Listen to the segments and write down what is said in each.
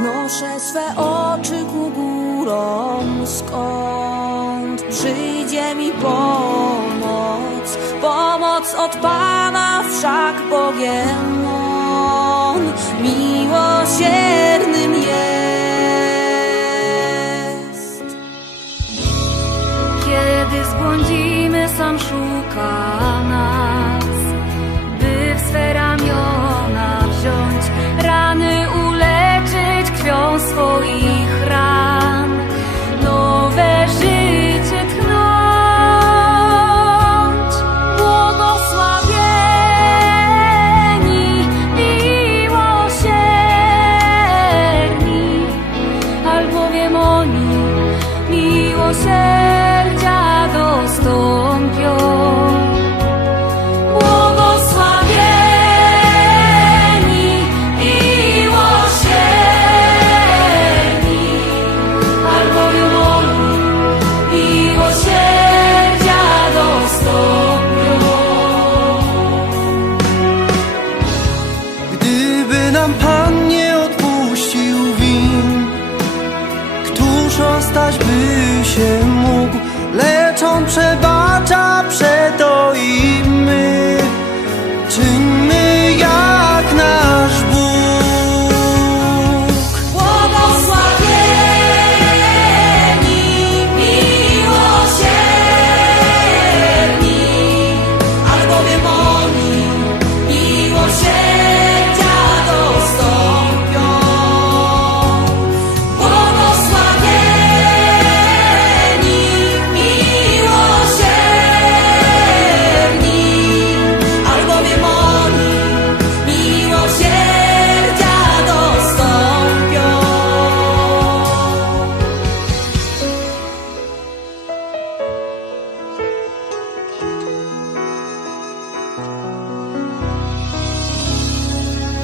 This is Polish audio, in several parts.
Wznoszę swe oczy ku górom, skąd przyjdzie mi pomoc. Pomoc od Pana wszak Bogiem On miłosiernym jest. Kiedy zbłądzimy, sam szuka nas, by w swe ramiona wziąć, rany uleczyć krwią swoich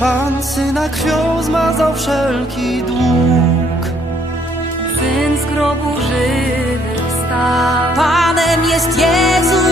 Pan syna krwią zmazał wszelki dług. Syn z grobu żywy wstał. Panem jest Jezus,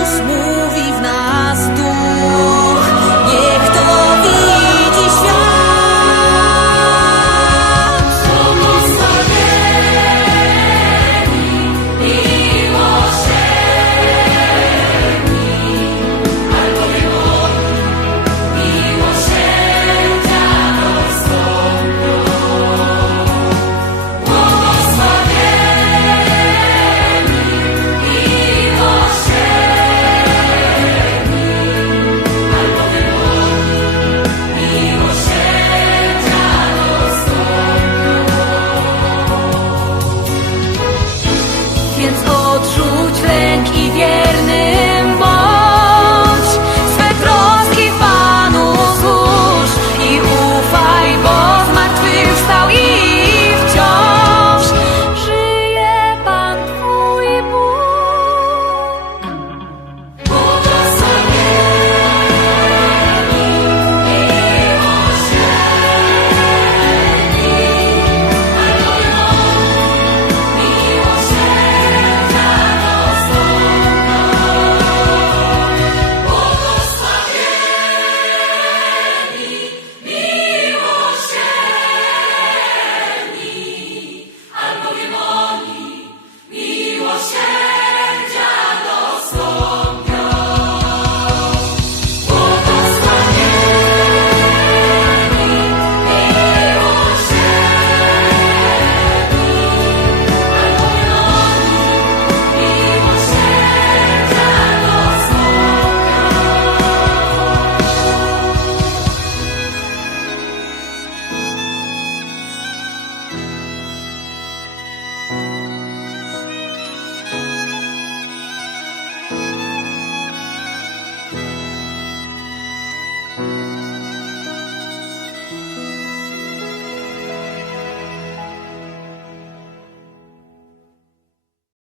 it's